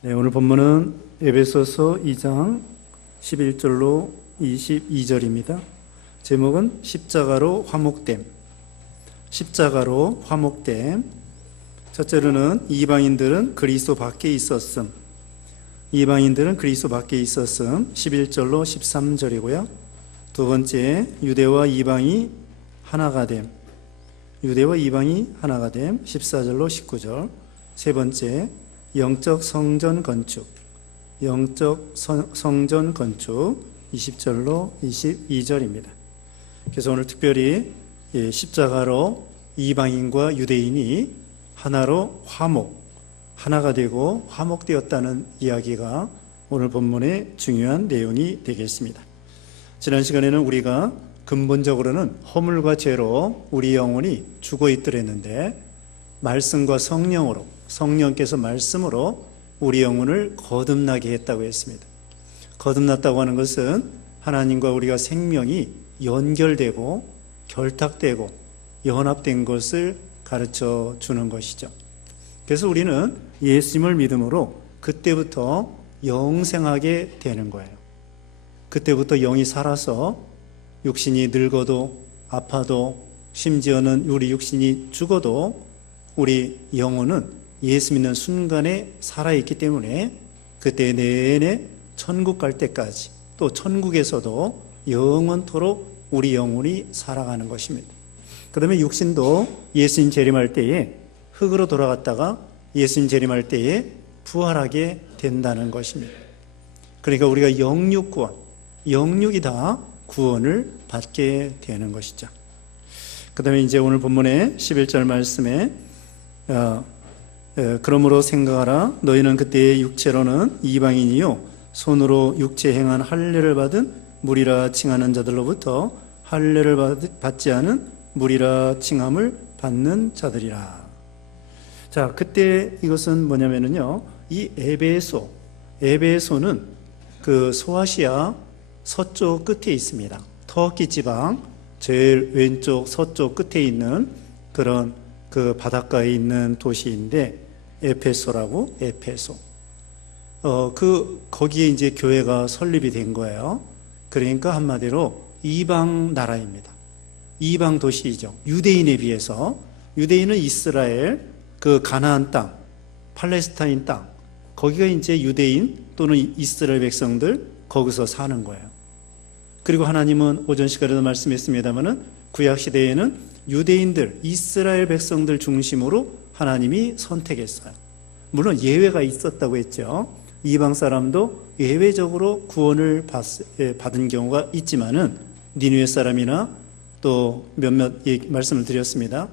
네, 오늘 본문은 에베소서 2장 11절로 22절입니다. 제목은 십자가로 화목됨. 십자가로 화목됨. 첫째로는 이방인들은 그리스도 밖에 있었음. 이방인들은 그리스도 밖에 있었음. 11절로 13절이고요. 두 번째, 유대와 이방이 하나가 됨. 유대와 이방이 하나가 됨. 14절로 19절. 세 번째, 영적 성전 건축. 영적 성전 건축. 20절로 22절입니다. 그래서 오늘 특별히 십자가로 이방인과 유대인이 하나로 하나가 되고 화목되었다는 이야기가 오늘 본문의 중요한 내용이 되겠습니다. 지난 시간에는 우리가 근본적으로는 허물과 죄로 우리 영혼이 죽어 있더랬는데 말씀과 성령께서 말씀으로 우리 영혼을 거듭나게 했다고 했습니다. 거듭났다고 하는 것은 하나님과 우리가 생명이 연결되고 결탁되고 연합된 것을 가르쳐 주는 것이죠. 그래서 우리는 예수님을 믿음으로 그때부터 영생하게 되는 거예요. 그때부터 영이 살아서 육신이 늙어도 아파도 심지어는 우리 육신이 죽어도 우리 영혼은 예수 믿는 순간에 살아있기 때문에 그때 내내 천국 갈 때까지 또 천국에서도 영원토록 우리 영혼이 살아가는 것입니다. 그 다음에 육신도 예수님 재림할 때에 흙으로 돌아갔다가 예수님 재림할 때에 부활하게 된다는 것입니다. 그러니까 우리가 영육 구원, 영육이 다 구원을 받게 되는 것이죠. 그 다음에 이제 오늘 본문의 11절 말씀에 그러므로 생각하라. 너희는 그때의 육체로는 이방인이요 손으로 육체 행한 할례를 받은 무리라 칭하는 자들로부터 할례를 받지 않은 무리라 칭함을 받는 자들이라. 자, 그때 이것은 뭐냐면요, 이 에베소는 그 소아시아 서쪽 끝에 있습니다. 터키 지방 제일 왼쪽 서쪽 끝에 있는 그런 그 바닷가에 있는 도시인데 에페소라고. 에페소. 거기에 이제 교회가 설립이 된 거예요. 그러니까 한마디로 이방 나라입니다. 이방 도시이죠. 유대인에 비해서. 유대인은 이스라엘, 그 가나안 땅, 팔레스타인 땅, 거기가 이제 유대인 또는 이스라엘 백성들 거기서 사는 거예요. 그리고 하나님은 오전 시간에도 말씀했습니다마는 구약 시대에는 유대인들, 이스라엘 백성들 중심으로 하나님이 선택했어요. 물론 예외가 있었다고 했죠. 이방 사람도 예외적으로 구원을 받은 경우가 있지만은 니느웨 사람이나 또 몇몇 말씀을 드렸습니다.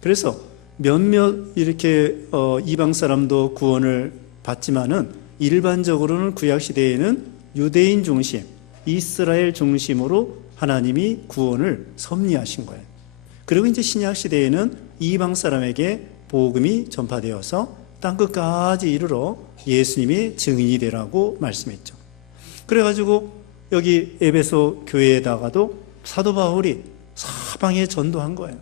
그래서 몇몇 이렇게 이방 사람도 구원을 받지만은 일반적으로는 구약 시대에는 유대인 중심, 이스라엘 중심으로 하나님이 구원을 섭리하신 거예요. 그리고 이제 신약 시대에는 이방 사람에게 복음이 전파되어서 땅끝까지 이르러 예수님의 증인이 되라고 말씀했죠. 그래가지고 여기 에베소 교회에다가도 사도 바울이 사방에 전도한 거예요.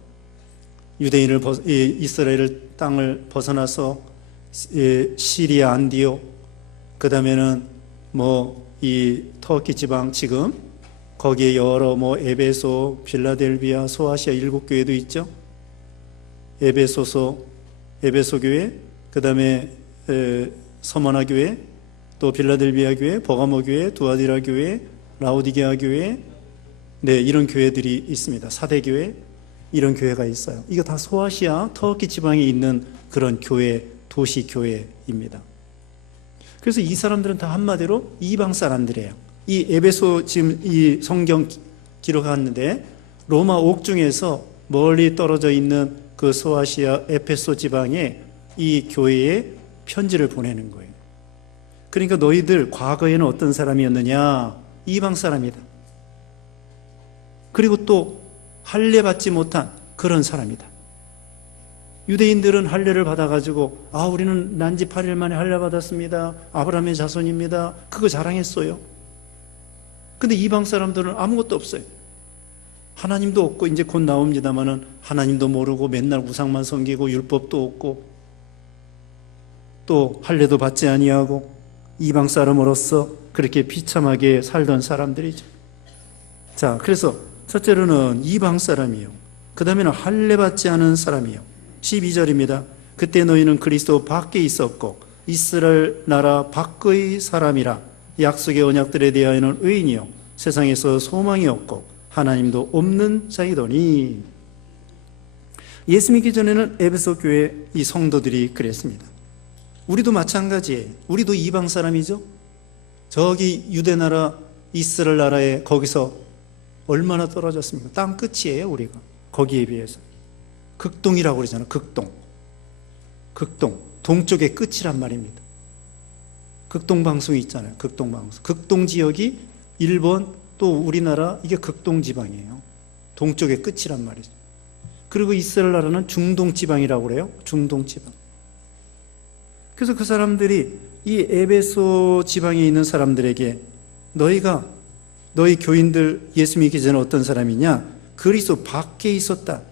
유대인을 이스라엘 땅을 벗어나서 시리아 안디옥, 그 다음에는 이 터키 지방 지금 거기에 여러 에베소, 빌라델비아, 소아시아 7교회도 있죠. 에베소 교회, 그 다음에 서머나 교회, 또 빌라델비아 교회, 버가모 교회, 두아디라 교회, 라오디게아 교회, 이런 교회들이 있습니다. 사대교회, 이런 교회가 있어요. 이거 다 소아시아, 터키 지방에 있는 그런 교회, 도시 교회입니다. 그래서 이 사람들은 다 한마디로 이방 사람들이에요. 이 에베소 지금 이 성경 기록하는데 로마 옥중에서 멀리 떨어져 있는 그 소아시아 에페소 지방에 이 교회에 편지를 보내는 거예요. 그러니까 너희들 과거에는 어떤 사람이었느냐? 이방 사람이다. 그리고 또 할례 받지 못한 그런 사람이다. 유대인들은 할례를 받아가지고 우리는 난지 8일 만에 할례 받았습니다. 아브라함의 자손입니다. 그거 자랑했어요. 근데 이방 사람들은 아무것도 없어요. 하나님도 없고 이제 곧 나옵니다마는 하나님도 모르고 맨날 우상만 섬기고 율법도 없고 또 할례도 받지 아니하고 이방 사람으로서 그렇게 비참하게 살던 사람들이죠. 자, 그래서 첫째로는 이방 사람이요. 그 다음에는 할례 받지 않은 사람이요. 12절입니다. 그때 너희는 그리스도 밖에 있었고 이스라엘 나라 밖의 사람이라. 약속의 언약들에 대하여는 의인이요 세상에서 소망이 없고 하나님도 없는 자이더니. 예수 믿기 전에는 에베소 교회 이 성도들이 그랬습니다. 우리도 마찬가지예요. 우리도 이방 사람이죠. 저기 유대나라 이스라엘 나라에 거기서 얼마나 떨어졌습니까? 땅 끝이에요. 우리가 거기에 비해서. 극동이라고 그러잖아요. 극동. 동쪽의 끝이란 말입니다. 극동방송이 있잖아요. 극동방송. 극동 지역이 일본 또 우리나라 이게 극동지방이에요. 동쪽의 끝이란 말이죠. 그리고 이스라엘 나라는 중동지방이라고 그래요. 중동지방. 그래서 그 사람들이 이 에베소 지방에 있는 사람들에게 너희 교인들 예수 믿기 전에 어떤 사람이냐? 그리스도 밖에 있었다.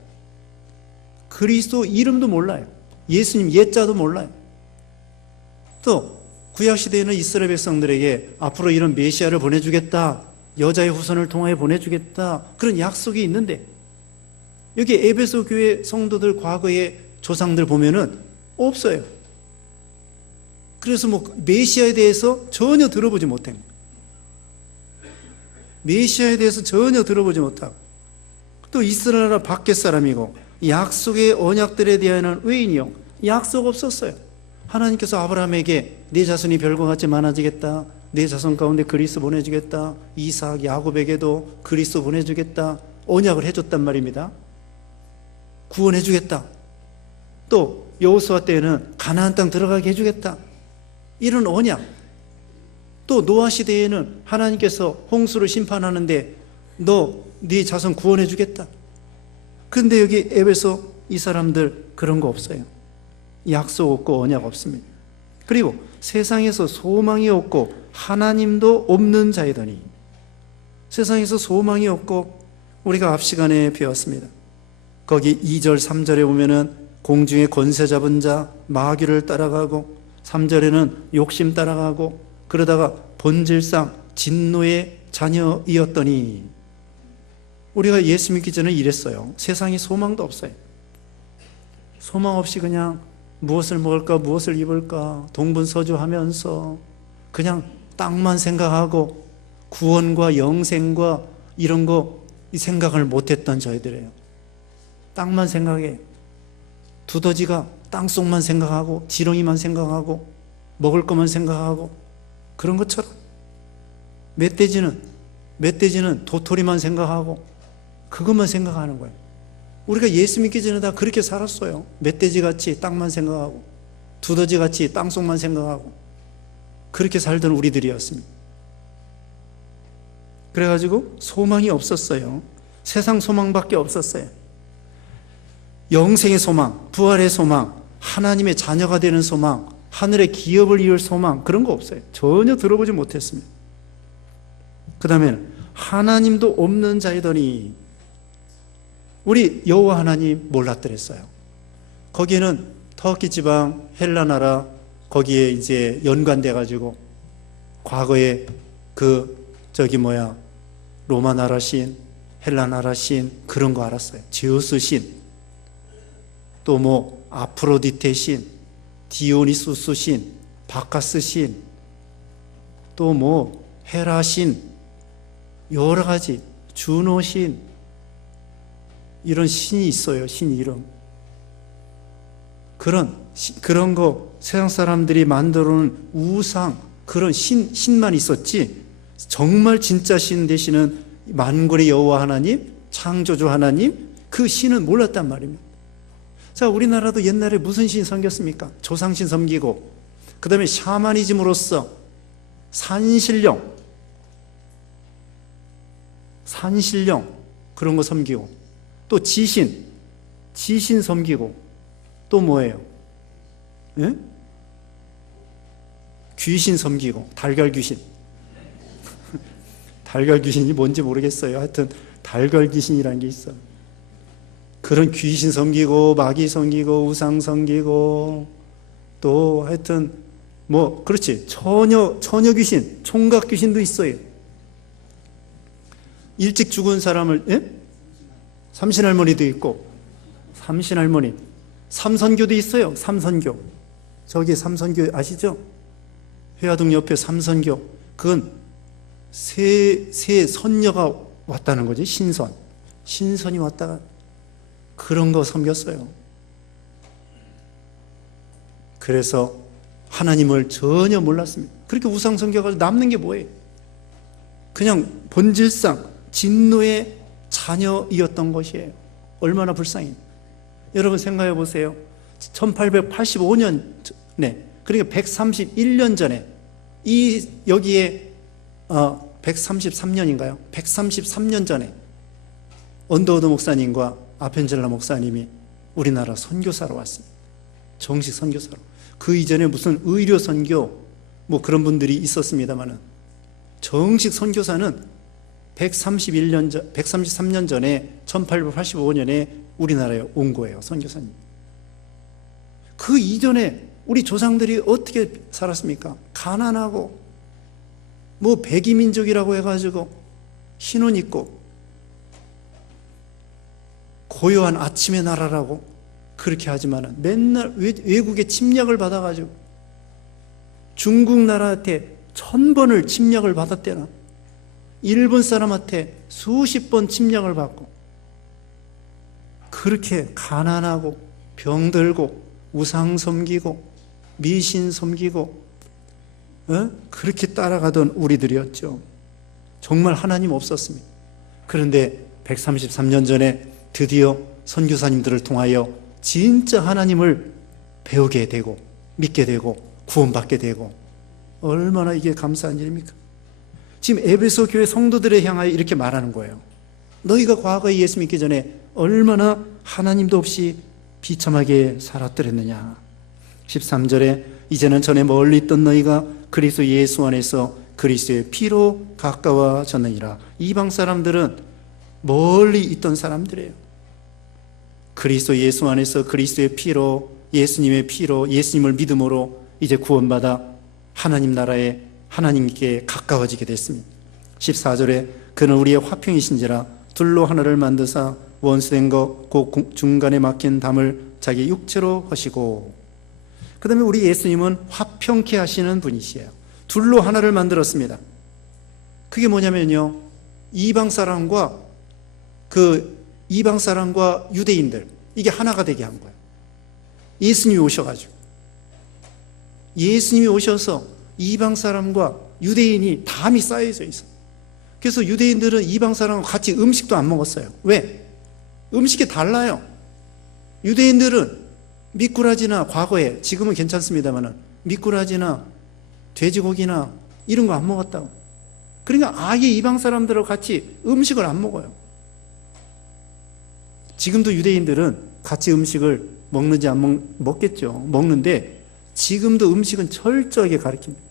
그리스도 이름도 몰라요. 예수님 옛자도 몰라요. 또 구약시대에는 이스라엘 백성들에게 앞으로 이런 메시아를 보내주겠다, 여자의 후손을 통하여 보내주겠다, 그런 약속이 있는데 여기 에베소 교회 성도들 과거의 조상들 보면은 없어요. 그래서 메시아에 대해서 전혀 들어보지 못해요. 메시아에 대해서 전혀 들어보지 못하고 또 이스라엘 나라 밖의 사람이고 약속의 언약들에 대한 의인이요. 약속 없었어요. 하나님께서 아브라함에게 네 자손이 별과 같이 많아지겠다, 네 자손 가운데 그리스도 보내주겠다, 이삭, 야곱에게도 그리스도 보내주겠다, 언약을 해줬단 말입니다. 구원해주겠다. 또 여호수아 때에는 가나안 땅 들어가게 해주겠다, 이런 언약. 또 노아 시대에는 하나님께서 홍수를 심판하는데 네 자손 구원해주겠다. 근데 여기 에베소 이 사람들 그런 거 없어요. 약속 없고 언약 없습니다. 그리고 세상에서 소망이 없고 하나님도 없는 자이더니. 세상에서 소망이 없고, 우리가 앞 시간에 배웠습니다. 거기 2절 3절에 보면은 공중의 권세 잡은 자 마귀를 따라가고, 3절에는 욕심 따라가고, 그러다가 본질상 진노의 자녀이었더니. 우리가 예수 믿기 전에 이랬어요. 세상에 소망도 없어요. 소망 없이 그냥 무엇을 먹을까, 무엇을 입을까 동분서주하면서 그냥 땅만 생각하고 구원과 영생과 이런 거 생각을 못했던 저희들이에요. 땅만 생각해. 두더지가 땅속만 생각하고 지렁이만 생각하고 먹을 것만 생각하고 그런 것처럼 멧돼지는 도토리만 생각하고 그것만 생각하는 거예요. 우리가 예수 믿기 전에 다 그렇게 살았어요. 멧돼지같이 땅만 생각하고 두더지같이 땅속만 생각하고 그렇게 살던 우리들이었습니다. 그래가지고 소망이 없었어요. 세상 소망밖에 없었어요. 영생의 소망, 부활의 소망, 하나님의 자녀가 되는 소망, 하늘의 기업을 이룰 소망, 그런 거 없어요. 전혀 들어보지 못했습니다. 그 다음에는 하나님도 없는 자이더니. 우리 여호와 하나님 몰랐더랬어요. 거기에는 터키 지방 헬라 나라 거기에 이제 연관돼 가지고 과거에 로마 나라 신, 헬라 나라 신 그런 거 알았어요. 제우스 신, 또 아프로디테 신, 디오니수스 신, 바카스 신, 또 헤라 신, 여러 가지 주노 신, 이런 신이 있어요. 신 이름. 그런 거 세상 사람들이 만들어 놓은 우상, 그런 신만 있었지 정말 진짜 신 되시는 만군의 여호와 하나님, 창조주 하나님, 그 신은 몰랐단 말입니다. 자, 우리나라도 옛날에 무슨 신 섬겼습니까? 조상신 섬기고, 그 다음에 샤머니즘으로서 산신령 그런 거 섬기고, 또 지신 섬기고, 또 뭐예요? 예? 귀신 섬기고, 달걀 귀신. 달걀 귀신이 뭔지 모르겠어요. 하여튼 달걀 귀신이라는 게 있어. 그런 귀신 섬기고, 마귀 섬기고, 우상 섬기고, 또 하여튼 뭐 그렇지, 처녀 귀신, 총각 귀신도 있어요. 일찍 죽은 사람을, 예? 삼신할머니도 있고, 삼신할머니, 삼선교도 있어요. 삼선교. 저기 삼선교 아시죠? 회화동 옆에 삼선교. 그건 새 선녀가 왔다는 거지. 신선이 왔다가 그런 거 섬겼어요. 그래서 하나님을 전혀 몰랐습니다. 그렇게 우상 섬겨가지고 남는 게 뭐예요? 그냥 본질상 진노의 자녀이었던 것이에요. 얼마나 불쌍해요. 여러분 생각해 보세요. 1885년, 그러니까 131년 전에 여기에 133년인가요? 133년 전에 언더우드 목사님과 아펜젤라 목사님이 우리나라 선교사로 왔습니다. 정식 선교사로. 그 이전에 무슨 의료 선교 뭐 그런 분들이 있었습니다만은 정식 선교사는 133년 전에 1885년에 우리나라에 온 거예요. 선교사님. 그 이전에 우리 조상들이 어떻게 살았습니까? 가난하고 뭐 백이민족이라고 해가지고 흰 옷 입고 고요한 아침의 나라라고 그렇게 하지만은 맨날 외국의 침략을 받아가지고 중국 나라한테 1000번을 침략을 받았대나, 일본 사람한테 수십 번 침략을 받고 그렇게 가난하고 병들고 우상 섬기고 미신 섬기고 그렇게 따라가던 우리들이었죠. 정말 하나님 없었습니다. 그런데 133년 전에 드디어 선교사님들을 통하여 진짜 하나님을 배우게 되고 믿게 되고 구원받게 되고, 얼마나 이게 감사한 일입니까? 지금 에베소 교회 성도들에 향하여 이렇게 말하는 거예요. 너희가 과거에 예수 믿기 전에 얼마나 하나님도 없이 비참하게 살았더랬느냐. 13절에 이제는 전에 멀리 있던 너희가 그리스도 예수 안에서 그리스도의 피로 가까워졌느니라. 이방 사람들은 멀리 있던 사람들이에요. 그리스도 예수 안에서 그리스도의 피로, 예수님의 피로, 예수님을 믿음으로 이제 구원받아 하나님 나라에 하나님께 가까워지게 됐습니다. 14절에 그는 우리의 화평이신지라 둘로 하나를 만드사 원수된 것 곧 중간에 막힌 담을 자기 육체로 하시고. 그 다음에 우리 예수님은 화평케 하시는 분이시에요. 둘로 하나를 만들었습니다. 그게 뭐냐면요, 이방 사람과 유대인들, 이게 하나가 되게 한 거예요. 예수님이 오셔서 이방 사람과 유대인이 담이 쌓여져 있어요. 그래서 유대인들은 이방 사람과 같이 음식도 안 먹었어요. 왜? 음식이 달라요. 유대인들은 미꾸라지나, 과거에, 지금은 괜찮습니다만 미꾸라지나 돼지고기나 이런 거 안 먹었다고. 그러니까 아예 이방 사람들하고 같이 음식을 안 먹어요. 지금도 유대인들은 같이 음식을 먹는지 안 먹겠죠. 먹는데 지금도 음식은 철저하게 가르칩니다.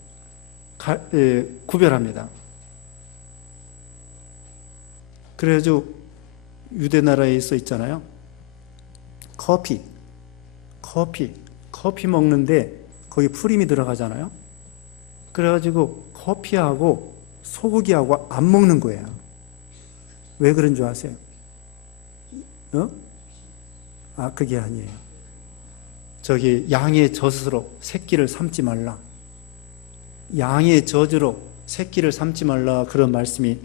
구별합니다. 그래가지고 유대 나라에 써 있잖아요. 커피 먹는데 거기 프림이 들어가잖아요. 그래가지고 커피하고 소고기하고 안 먹는 거예요. 왜 그런 줄 아세요? 그게 아니에요. 저기 양의 젖으로 새끼를 삼지 말라. 양의 젖으로 새끼를 삼지 말라, 그런 말씀이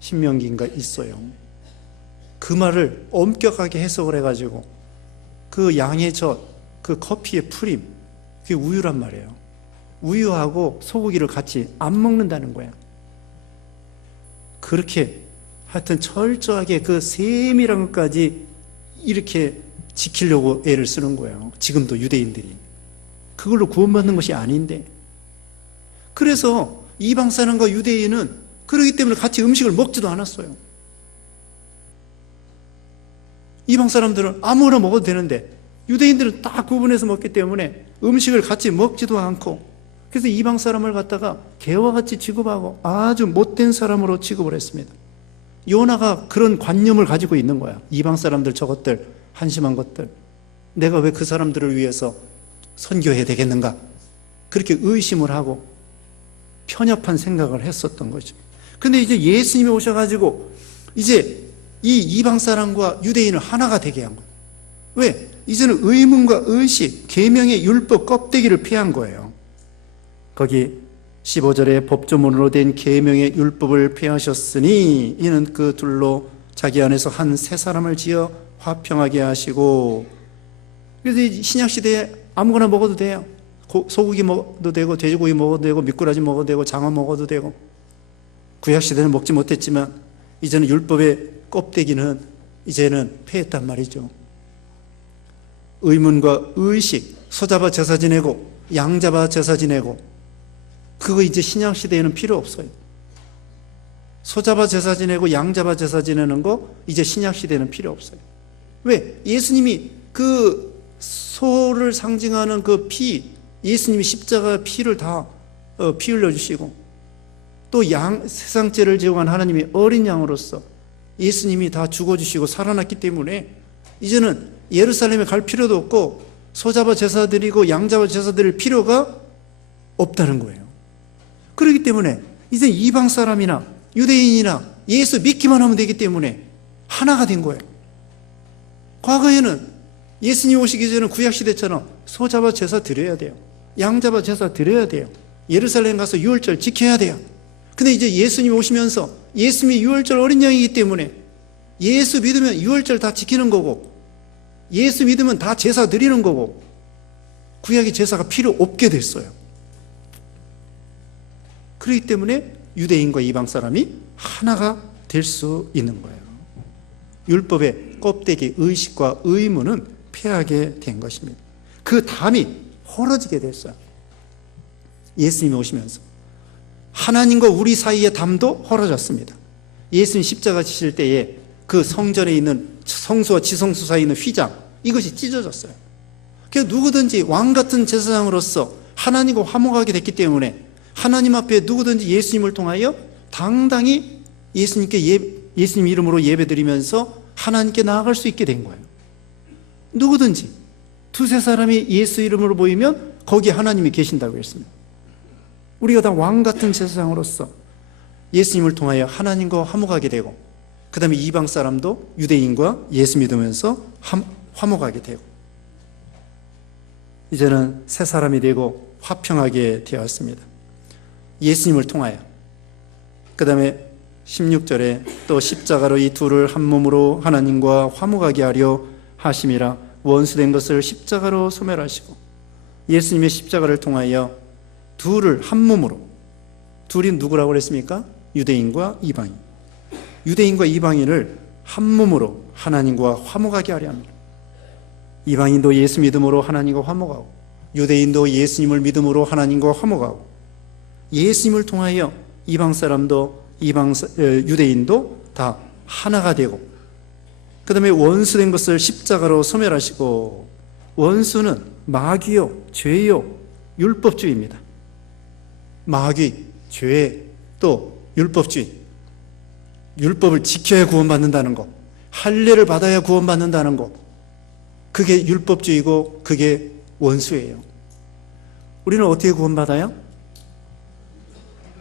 신명기인가 있어요. 그 말을 엄격하게 해석을 해가지고 그 양의 젖, 그 커피의 프림, 그게 우유란 말이에요. 우유하고 소고기를 같이 안 먹는다는 거야. 그렇게 하여튼 철저하게 그 세밀한 것까지 이렇게 지키려고 애를 쓰는 거예요. 지금도 유대인들이. 그걸로 구원받는 것이 아닌데. 그래서 이방 사람과 유대인은 그러기 때문에 같이 음식을 먹지도 않았어요. 이방 사람들은 아무거나 먹어도 되는데 유대인들은 딱 구분해서 먹기 때문에 음식을 같이 먹지도 않고, 그래서 이방 사람을 갖다가 개와 같이 취급하고 아주 못된 사람으로 취급을 했습니다. 요나가 그런 관념을 가지고 있는 거야. 이방 사람들 저것들, 한심한 것들, 내가 왜 그 사람들을 위해서 선교해야 되겠는가? 그렇게 의심을 하고 편협한 생각을 했었던 거죠. 근데 이제 예수님이 오셔가지고 이제 이 이방 사람과 유대인을 하나가 되게 한 거예요. 왜? 이제는 의문과 의식, 계명의 율법 껍데기를 폐한 거예요. 거기 15절에 법조문으로 된 계명의 율법을 폐하셨으니 이는 그 둘로 자기 안에서 한 새 사람을 지어 화평하게 하시고. 그래서 이 신약시대에 아무거나 먹어도 돼요. 소고기 먹어도 되고 돼지고기 먹어도 되고 미꾸라지 먹어도 되고 장어 먹어도 되고. 구약시대는 먹지 못했지만 이제는 율법의 껍데기는 이제는 폐했단 말이죠. 의문과 의식, 소 잡아 제사 지내고 양 잡아 제사 지내고, 그거 이제 신약시대에는 필요 없어요. 소 잡아 제사 지내고 양 잡아 제사 지내는 거 이제 신약시대에는 필요 없어요. 왜? 예수님이 그 소를 상징하는 그 피, 예수님이 십자가 피를 다 피 흘려주시고, 또 양, 세상죄를 제공한 하나님의 어린 양으로서 예수님이 다 죽어주시고 살아났기 때문에 이제는 예루살렘에 갈 필요도 없고 소 잡아 제사 드리고 양 잡아 제사 드릴 필요가 없다는 거예요. 그렇기 때문에 이제 이방 사람이나 유대인이나 예수 믿기만 하면 되기 때문에 하나가 된 거예요. 과거에는 예수님 오시기 전에 구약시대처럼 소 잡아 제사 드려야 돼요. 양 잡아 제사 드려야 돼요. 예루살렘 가서 유월절 지켜야 돼요. 근데 이제 예수님 오시면서 예수님이 유월절 어린 양이기 때문에 예수 믿으면 유월절 다 지키는 거고, 예수 믿으면 다 제사 드리는 거고, 구약의 제사가 필요 없게 됐어요. 그렇기 때문에 유대인과 이방 사람이 하나가 될 수 있는 거예요. 율법의 껍데기, 의식과 의무는 폐하게 된 것입니다. 그 담이 헐어지게 됐어요. 예수님이 오시면서 하나님과 우리 사이의 담도 헐어졌습니다. 예수님 십자가 지실 때에 그 성전에 있는 성수와 지성수 사이에 있는 휘장, 이것이 찢어졌어요. 그래서 누구든지 왕 같은 제사장으로서 하나님과 화목하게 됐기 때문에 하나님 앞에 누구든지 예수님을 통하여 당당히 예수님 이름으로 예배드리면서 하나님께 나아갈 수 있게 된 거예요. 누구든지 두세 사람이 예수 이름으로 모이면 거기에 하나님이 계신다고 했습니다. 우리가 다 왕 같은 제사장으로서 예수님을 통하여 하나님과 화목하게 되고, 그 다음에 이방 사람도 유대인과 예수 믿으면서 화목하게 되고, 이제는 새 사람이 되고 화평하게 되었습니다. 예수님을 통하여. 그 다음에 16절에 또 십자가로 이 둘을 한 몸으로 하나님과 화목하게 하려 하심이라. 원수된 것을 십자가로 소멸하시고, 예수님의 십자가를 통하여 둘을 한 몸으로. 둘이 누구라고 그랬습니까? 유대인과 이방인. 유대인과 이방인을 한 몸으로 하나님과 화목하게 하려 합니다. 이방인도 예수 믿음으로 하나님과 화목하고, 유대인도 예수님을 믿음으로 하나님과 화목하고, 예수님을 통하여 이방 사람도 유대인도 다 하나가 되고, 그 다음에 원수된 것을 십자가로 소멸하시고. 원수는 마귀요, 죄요, 율법주의입니다. 마귀, 죄, 또 율법주의. 율법을 지켜야 구원받는다는 것, 할례를 받아야 구원받는다는 것, 그게 율법주의고 그게 원수예요. 우리는 어떻게 구원받아요?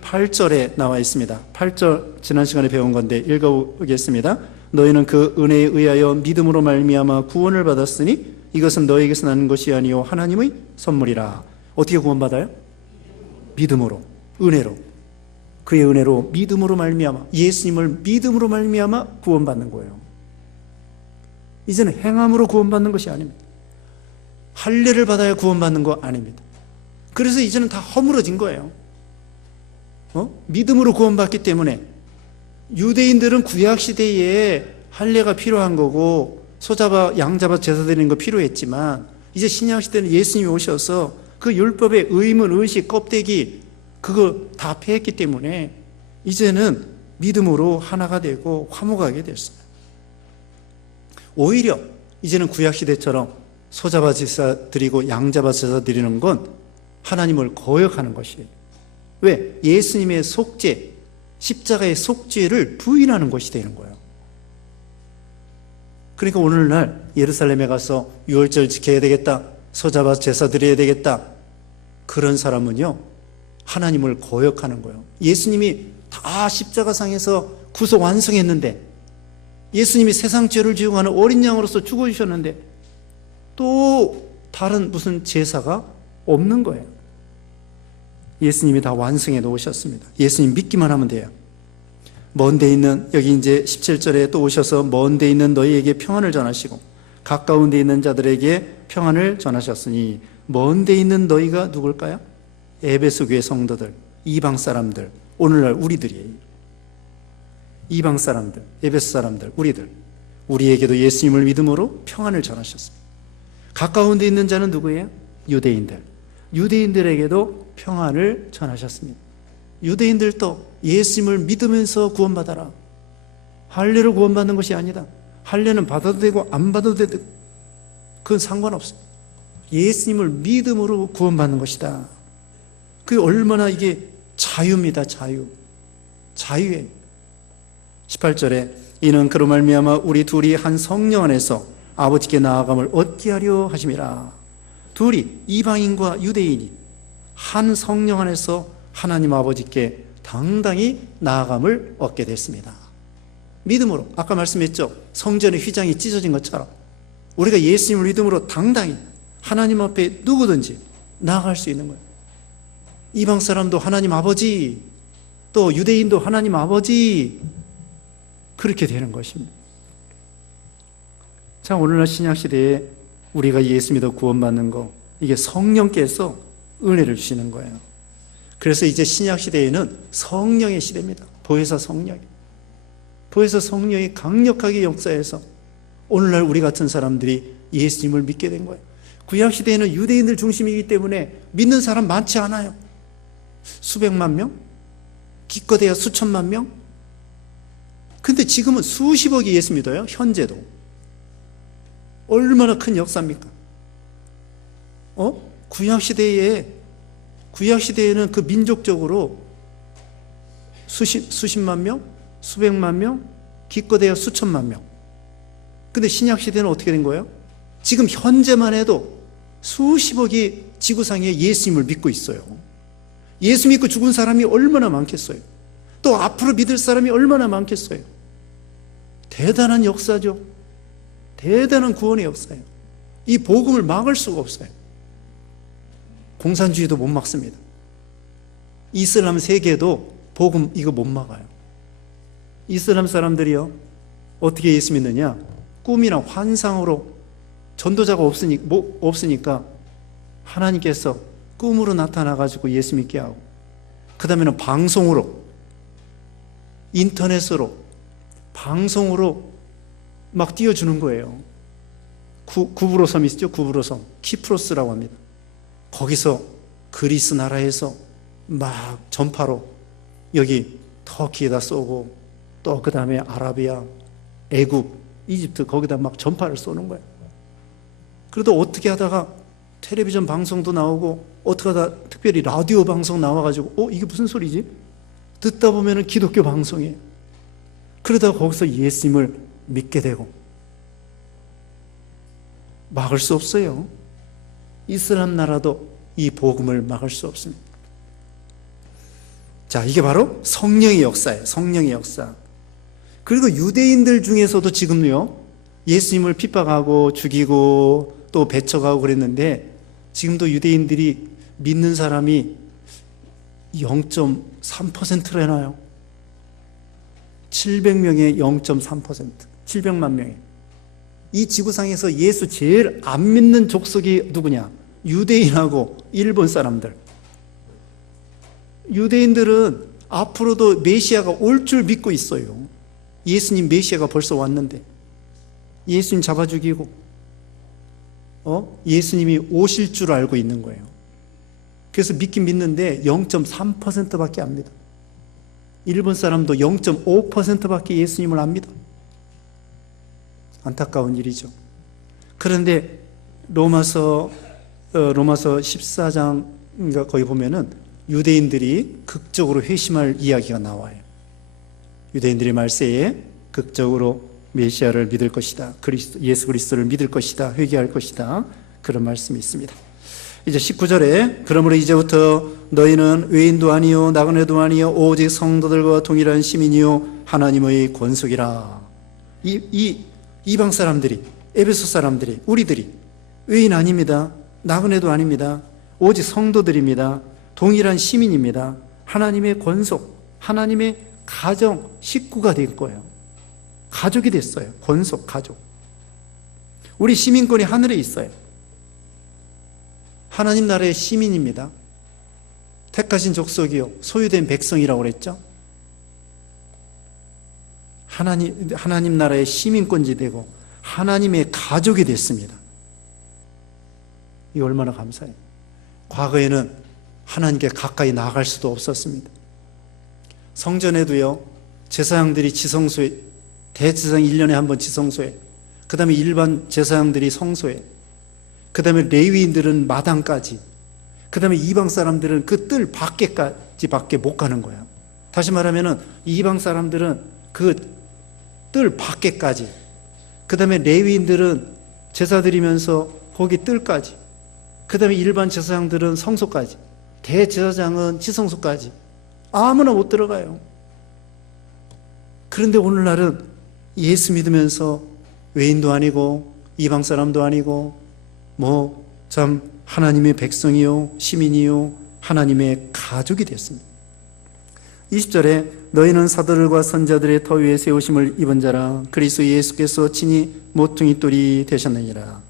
8절에 나와 있습니다. 8절 지난 시간에 배운 건데 읽어보겠습니다. 너희는 그 은혜에 의하여 믿음으로 말미암아 구원을 받았으니 이것은 너에게서 나는 것이 아니요 하나님의 선물이라. 어떻게 구원받아요? 믿음으로, 은혜로. 그의 은혜로 믿음으로 말미암아, 예수님을 믿음으로 말미암아 구원받는 거예요. 이제는 행함으로 구원받는 것이 아닙니다. 할례를 받아야 구원받는 거 아닙니다. 그래서 이제는 다 허물어진 거예요. 믿음으로 구원받기 때문에. 유대인들은 구약시대에 할례가 필요한 거고 소 잡아 양 잡아 제사 드리는 거 필요했지만, 이제 신약시대는 예수님이 오셔서 그 율법의 의문, 의식, 껍데기 그거 다 폐했기 때문에 이제는 믿음으로 하나가 되고 화목하게 됐어요. 오히려 이제는 구약시대처럼 소 잡아 제사 드리고 양 잡아 제사 드리는 건 하나님을 거역하는 것이에요. 왜? 예수님의 속죄, 십자가의 속죄를 부인하는 것이 되는 거예요. 그러니까 오늘날 예루살렘에 가서 유월절 지켜야 되겠다, 서잡아 제사 드려야 되겠다. 그런 사람은요, 하나님을 거역하는 거예요. 예수님이 다 십자가상에서 구속 완성했는데, 예수님이 세상 죄를 지고 가는 어린 양으로서 죽어주셨는데 또 다른 무슨 제사가 없는 거예요. 예수님이 다 완성해 놓으셨습니다. 예수님 믿기만 하면 돼요. 먼 데 있는, 여기 이제 17절에 또 오셔서 먼 데 있는 너희에게 평안을 전하시고 가까운 데 있는 자들에게 평안을 전하셨으니, 먼 데 있는 너희가 누굴까요? 에베소 교회 성도들, 이방 사람들, 오늘날 우리들이에요. 이방 사람들, 에베소 사람들, 우리에게도 예수님을 믿음으로 평안을 전하셨습니다. 가까운 데 있는 자는 누구예요? 유대인들에게도 평안을 전하셨습니다. 유대인들도 예수님을 믿으면서 구원받아라. 할례로 구원받는 것이 아니다. 할례는 받아도 되고 안 받아도 되고 그건 상관없어요. 예수님을 믿음으로 구원받는 것이다. 그게 얼마나 이게 자유입니다. 자유예요. 18절에 이는 그로 말미암아 우리 둘이 한 성령 안에서 아버지께 나아감을 얻게 하려 하심이라. 둘이, 이방인과 유대인이 한 성령 안에서 하나님 아버지께 당당히 나아감을 얻게 됐습니다. 믿음으로, 아까 말씀했죠, 성전의 휘장이 찢어진 것처럼 우리가 예수님을 믿음으로 당당히 하나님 앞에 누구든지 나아갈 수 있는 거예요. 이방 사람도 하나님 아버지, 또 유대인도 하나님 아버지, 그렇게 되는 것입니다. 자, 오늘날 신약시대에 우리가 예수 믿어 구원받는 거, 이게 성령께서 은혜를 주시는 거예요. 그래서 이제 신약시대에는 성령의 시대입니다. 보혜사 성령이 강력하게 역사해서 오늘날 우리 같은 사람들이 예수님을 믿게 된 거예요. 구약시대에는 유대인들 중심이기 때문에 믿는 사람 많지 않아요. 수백만 명? 기껏해야 수천만 명? 근데 지금은 수십억이 예수 믿어요. 현재도. 얼마나 큰 역사입니까? 구약시대에는 그 민족적으로 수십만 명, 수백만 명, 기껏해야 수천만 명. 근데 신약시대는 어떻게 된 거예요? 지금 현재만 해도 수십억이 지구상에 예수님을 믿고 있어요. 예수 믿고 죽은 사람이 얼마나 많겠어요? 또 앞으로 믿을 사람이 얼마나 많겠어요? 대단한 역사죠. 대단한 구원의 역사예요. 이 복음을 막을 수가 없어요. 공산주의도 못 막습니다. 이슬람 세계도 복음 이거 못 막아요. 이슬람 사람들이요, 어떻게 예수 믿느냐? 꿈이나 환상으로, 전도자가 없으니까 하나님께서 꿈으로 나타나가지고 예수 믿게 하고, 그 다음에는 방송으로, 인터넷으로, 방송으로 막 띄워주는 거예요. 구브로섬 있죠? 구브로섬, 키프로스라고 합니다. 거기서 그리스 나라에서 막 전파로 여기 터키에다 쏘고, 또 그 다음에 아라비아, 애굽, 이집트 거기다 막 전파를 쏘는 거예요. 그래도 어떻게 하다가 텔레비전 방송도 나오고, 어떻게 하다 특별히 라디오 방송 나와가지고 이게 무슨 소리지? 듣다 보면은 기독교 방송이에요. 그러다가 거기서 예수님을 믿게 되고, 막을 수 없어요. 이슬람 나라도 이 복음을 막을 수 없습니다. 자, 이게 바로 성령의 역사예요. 성령의 역사. 그리고 유대인들 중에서도 지금요, 예수님을 핍박하고 죽이고 또 배척하고 그랬는데, 지금도 유대인들이 믿는 사람이 0.3%래나요? 700명의 0.3%, 700만 명이. 이 지구상에서 예수 제일 안 믿는 족속이 누구냐? 유대인하고 일본 사람들. 유대인들은 앞으로도 메시아가 올 줄 믿고 있어요. 예수님 메시아가 벌써 왔는데, 예수님 잡아 죽이고 예수님이 오실 줄 알고 있는 거예요. 그래서 믿긴 믿는데 0.3%밖에 안 믿어. 일본 사람도 0.5%밖에 예수님을 안 믿어. 안타까운 일이죠. 그런데 로마서 14장인가 거기 보면은 유대인들이 극적으로 회심할 이야기가 나와요. 유대인들이 말세에 극적으로 메시아를 믿을 것이다, 예수 그리스도를 믿을 것이다, 회개할 것이다, 그런 말씀이 있습니다. 이제 19절에 그러므로 이제부터 너희는 외인도 아니요 나그네도 아니요 오직 성도들과 동일한 시민이요 하나님의 권속이라. 이방 사람들이, 에베소 사람들이, 우리들이 외인 아닙니다. 나그네도 아닙니다. 오직 성도들입니다. 동일한 시민입니다. 하나님의 권속, 하나님의 가정, 식구가 될 거예요. 가족이 됐어요. 권속, 가족. 우리 시민권이 하늘에 있어요. 하나님 나라의 시민입니다. 택하신 족속이요 소유된 백성이라고 그랬죠. 하나님 나라의 시민권지 되고 하나님의 가족이 됐습니다. 이 얼마나 감사해요. 과거에는 하나님께 가까이 나아갈 수도 없었습니다. 성전에도요 제사장들이 지성소에, 대제사장 1년에 한 번 지성소에, 그 다음에 일반 제사장들이 성소에, 그 다음에 레위인들은 마당까지, 그 다음에 이방 사람들은 그 뜰 밖에까지밖에 못 가는 거야. 다시 말하면은 이방 사람들은 그 뜰 밖에까지, 그 다음에 레위인들은 제사 드리면서 거기 뜰까지, 그 다음에 일반 제사장들은 성소까지, 대제사장은 지성소까지 아무나 못 들어가요. 그런데 오늘날은 예수 믿으면서 외인도 아니고 이방 사람도 아니고 참 하나님의 백성이요 시민이요 하나님의 가족이 됐습니다. 20절에 너희는 사도들과 선자들의 터 위에 세우심을 입은 자라 그리스도 예수께서 친히 모퉁이 돌이 되셨느니라.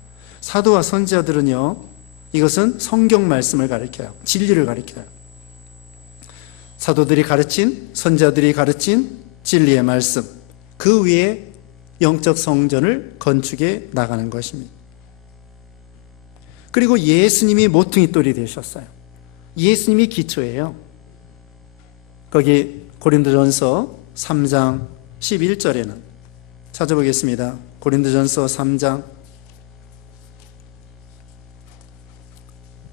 사도와 선자들은요 이것은 성경 말씀을 가리켜요. 진리를 가리켜요. 사도들이 가르친, 선자들이 가르친 진리의 말씀, 그 위에 영적 성전을 건축해 나가는 것입니다. 그리고 예수님이 모퉁이 돌이 되셨어요. 예수님이 기초예요. 거기 고린도전서 3장 11절에는 찾아보겠습니다. 고린도전서 3장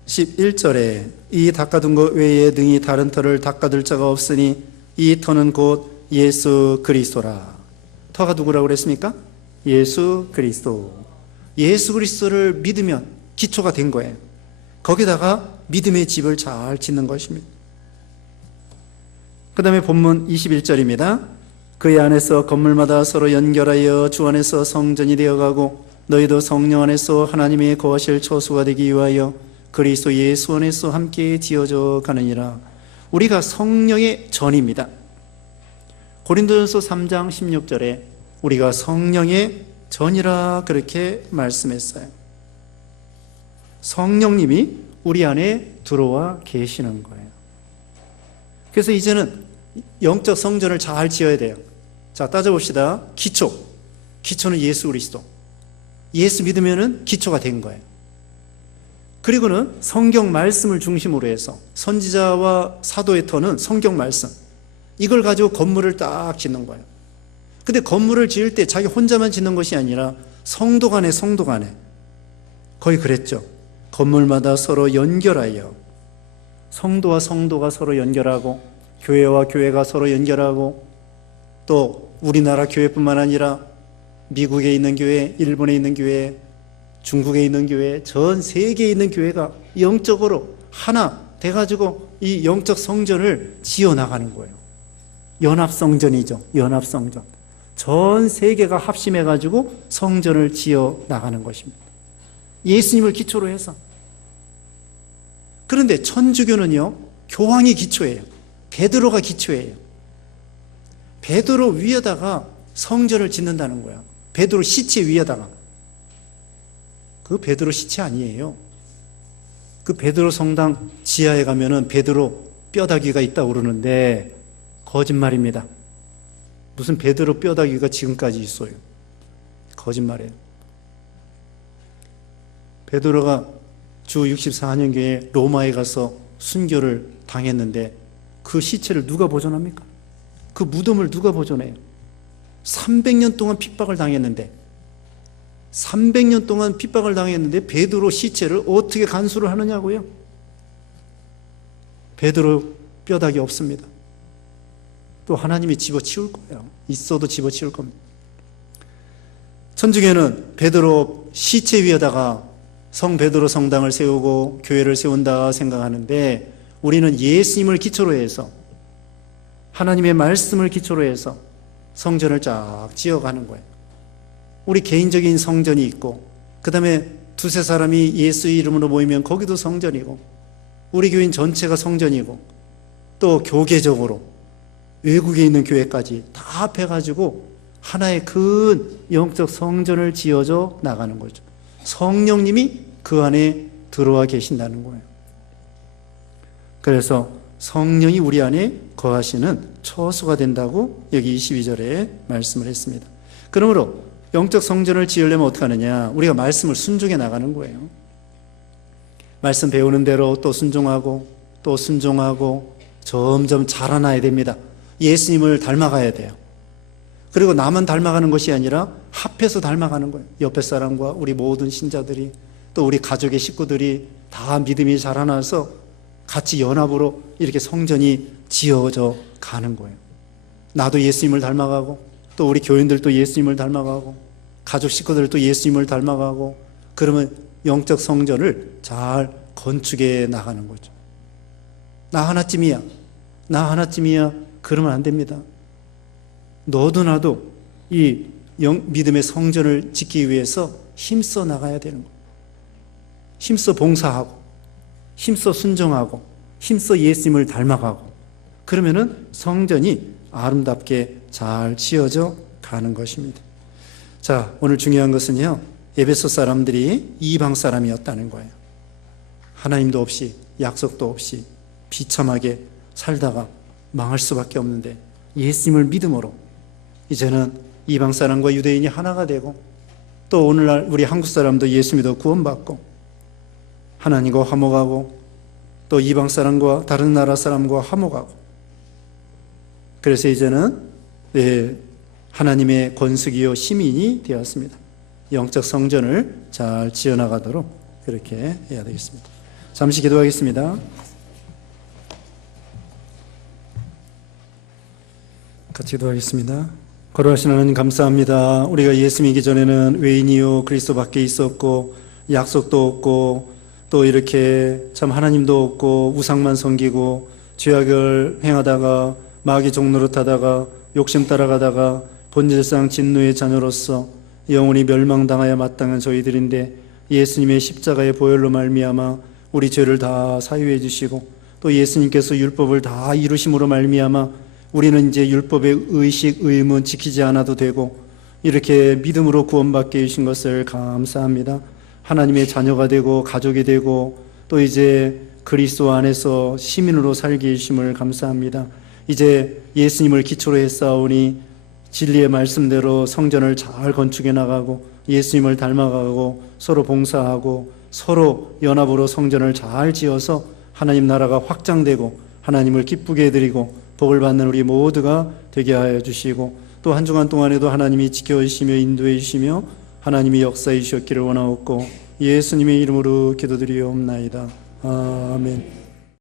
11절에 이 닦아둔 것 외에 등이 다른 터를 닦아둘 자가 없으니 이 터는 곧 예수 그리스도라. 터가 누구라고 그랬습니까? 예수 그리스도. 예수 그리스도를 믿으면 기초가 된 거예요. 거기다가 믿음의 집을 잘 짓는 것입니다. 그 다음에 본문 21절입니다. 그의 안에서 건물마다 서로 연결하여 주 안에서 성전이 되어가고 너희도 성령 안에서 하나님의 거하실 처소가 되기 위하여 그리스도 예수 안에서 함께 지어져 가느니라. 우리가 성령의 전입니다. 고린도전서 3장 16절에 우리가 성령의 전이라 그렇게 말씀했어요. 성령님이 우리 안에 들어와 계시는 거예요. 그래서 이제는 영적 성전을 잘 지어야 돼요. 자, 따져봅시다. 기초는 예수 그리스도. 예수 믿으면은 기초가 된 거예요. 그리고는 성경 말씀을 중심으로 해서 선지자와 사도의 터는 성경 말씀, 이걸 가지고 건물을 딱 짓는 거예요. 근데 건물을 지을 때 자기 혼자만 짓는 것이 아니라 성도 간에 거의 그랬죠. 건물마다 서로 연결하여, 성도와 성도가 서로 연결하고 교회와 교회가 서로 연결하고, 또 우리나라 교회뿐만 아니라 미국에 있는 교회, 일본에 있는 교회, 중국에 있는 교회, 전 세계에 있는 교회가 영적으로 하나 돼가지고 이 영적 성전을 지어나가는 거예요. 연합성전이죠. 연합성전. 전 세계가 합심해가지고 성전을 지어나가는 것입니다. 예수님을 기초로 해서. 그런데 천주교는요, 교황이 기초예요. 베드로가 기초예요. 베드로 위에다가 성전을 짓는다는 거야. 베드로 시체 위에다가. 그 베드로 시체 아니에요. 그 베드로 성당 지하에 가면은 베드로 뼈다귀가 있다고 그러는데 거짓말입니다. 무슨 베드로 뼈다귀가 지금까지 있어요. 거짓말이에요. 베드로가 주 64년 교회 로마에 가서 순교를 당했는데 그 시체를 누가 보존합니까? 그 무덤을 누가 보존해요? 300년 동안 핍박을 당했는데 300년 동안 핍박을 당했는데 베드로 시체를 어떻게 간수를 하느냐고요? 베드로 뼈다귀 없습니다. 또 하나님이 집어치울 거예요. 있어도 집어치울 겁니다. 천주교는 베드로 시체 위에다가 성 베드로 성당을 세우고 교회를 세운다 생각하는데 우리는 예수님을 기초로 해서 하나님의 말씀을 기초로 해서 성전을 쫙 지어가는 거예요. 우리 개인적인 성전이 있고 그 다음에 두세 사람이 예수 이름으로 모이면 거기도 성전이고 우리 교인 전체가 성전이고 또 교계적으로 외국에 있는 교회까지 다 합해가지고 하나의 큰 영적 성전을 지어져 나가는 거죠. 성령님이 그 안에 들어와 계신다는 거예요. 그래서 성령이 우리 안에 거하시는 처소가 된다고 여기 22절에 말씀을 했습니다. 그러므로 영적 성전을 지으려면 어떻게 하느냐? 우리가 말씀을 순종해 나가는 거예요. 말씀 배우는 대로 또 순종하고 또 순종하고 점점 자라나야 됩니다. 예수님을 닮아가야 돼요. 그리고 나만 닮아가는 것이 아니라 합해서 닮아가는 거예요. 옆에 사람과 우리 모든 신자들이 또 우리 가족의 식구들이 다 믿음이 자라나서 같이 연합으로 이렇게 성전이 지어져 가는 거예요. 나도 예수님을 닮아가고 또 우리 교인들도 예수님을 닮아가고 가족 식구들도 예수님을 닮아가고 그러면 영적 성전을 잘 건축해 나가는 거죠. 나 하나쯤이야. 나 하나쯤이야. 그러면 안 됩니다. 너도 나도 이 믿음의 성전을 짓기 위해서 힘써 나가야 되는 거예요. 힘써 봉사하고 힘써 순종하고 힘써 예수님을 닮아가고 그러면은 성전이 아름답게 잘 지어져 가는 것입니다. 자, 오늘 중요한 것은요, 에베소 사람들이 이방 사람이었다는 거예요. 하나님도 없이 약속도 없이 비참하게 살다가 망할 수밖에 없는데 예수님을 믿음으로 이제는 이방 사람과 유대인이 하나가 되고 또 오늘날 우리 한국 사람도 예수 믿어 구원받고 하나님과 화목하고 또 이방 사람과 다른 나라 사람과 화목하고 그래서 이제는 하나님의 권속이요 시민이 되었습니다. 영적 성전을 잘 지어나가도록 그렇게 해야 되겠습니다. 잠시 기도하겠습니다. 같이 기도하겠습니다. 거룩하신 하나님 감사합니다. 우리가 예수 믿기 전에는 외인이요 그리스도 밖에 있었고 약속도 없고 또 이렇게 참 하나님도 없고 우상만 섬기고 죄악을 행하다가 마귀 종노릇하다가 욕심 따라가다가 본질상 진노의 자녀로서 영원히 멸망당하여 마땅한 저희들인데 예수님의 십자가의 보혈로 말미암아 우리 죄를 다 사유해 주시고 또 예수님께서 율법을 다 이루심으로 말미암아 우리는 이제 율법의 의식, 의문 지키지 않아도 되고 이렇게 믿음으로 구원받게 해주신 것을 감사합니다. 하나님의 자녀가 되고 가족이 되고 또 이제 그리스도 안에서 시민으로 살게 해주심을 감사합니다. 이제 예수님을 기초로 했사오니 진리의 말씀대로 성전을 잘 건축해 나가고 예수님을 닮아가고 서로 봉사하고 서로 연합으로 성전을 잘 지어서 하나님 나라가 확장되고 하나님을 기쁘게 해드리고 복을 받는 우리 모두가 되게 하여 주시고 또 한 주간 동안에도 하나님이 지켜주시며 인도해 주시며 하나님이 역사해 주셨기를 원하옵고 예수님의 이름으로 기도드리옵나이다. 아멘.